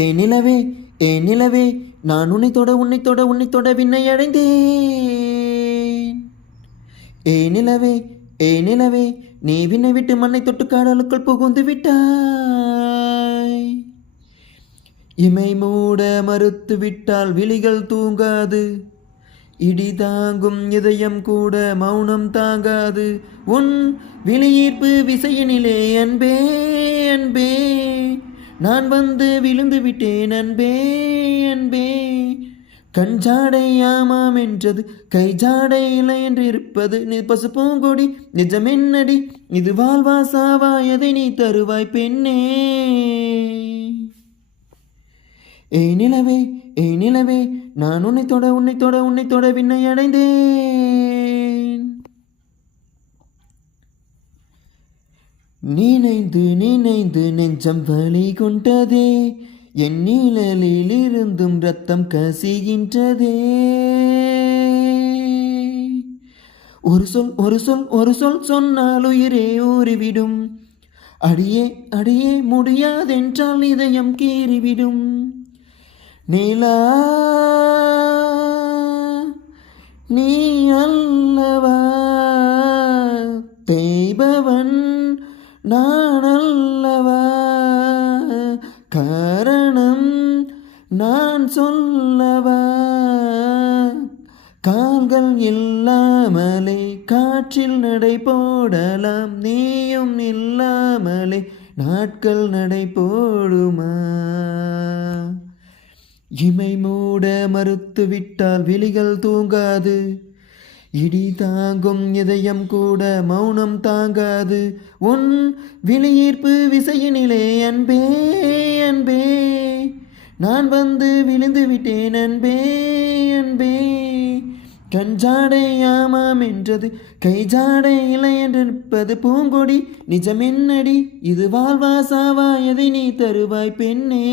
ஏ நிலவே ஏ நிலவே நான் உன்னை தொட விண்ணை அடைந்தேன். ஏ நிலவே ஏ நிலவே நீ விண்ணை விட்டு மண்ணை தொட்டு கடலுக்குள் புகுந்து விட்டாய். இமை மூட மறுத்து விட்டால் விழிகள் தூங்காது, இடி தாங்கும் இதயம் கூட மௌனம் தாங்காது. உன் விழியீர்ப்பு விசையினிலே அன்பே அன்பே நான் வந்து விழுந்து விட்டேன் அன்பே அன்பே. கஞ்சாடை ஆமாம் என்றது கைஜாடை இல்லை என்று இருப்பது நீ பசுப்பூங்கொடி நிஜமென்னடி இது வாழ்வா சாவா எதை நீ தருவாய் பெண்ணே. ஏ நிலவே நான் உன்னை தொட விண்ணை அடைந்தேன். நினைந்து நெஞ்சம் வலி கொண்டதே, என் நிழலில் இருந்தும் ரத்தம் கசிகின்றதே. ஒரு சொல் சொன்னால் உயிரே ஊறிவிடும், அடியே முடியாதென்றால் இதயம் கீறிவிடும். நிலா நீ அல்லவா தேய்பவன் நான் அல்லவா, காரணம் நான் சொல்லவா. கால்கள் இல்லாமலே காற்றில் நடை போடலாம், நீயும் இல்லாமலே நாட்கள் நடை போடுமா. இமை மூட மறுத்து விட்டால் விழிகள் தூங்காது, இடி தாங்கும் இதயம் கூட மௌனம் தாங்காது. உன் விழியீர்ப்பு விசையினிலே அன்பே அன்பே நான் வந்து விழுந்து விட்டேன் அன்பே அன்பே. கஞ்சாடை ஆமாம் என்றது கைஜாடை இல்லை என்று நிற்பது பூங்கொடி நிஜமென்னடி இது வாழ்வா சாவா எதை நீ தருவாய் பெண்ணே.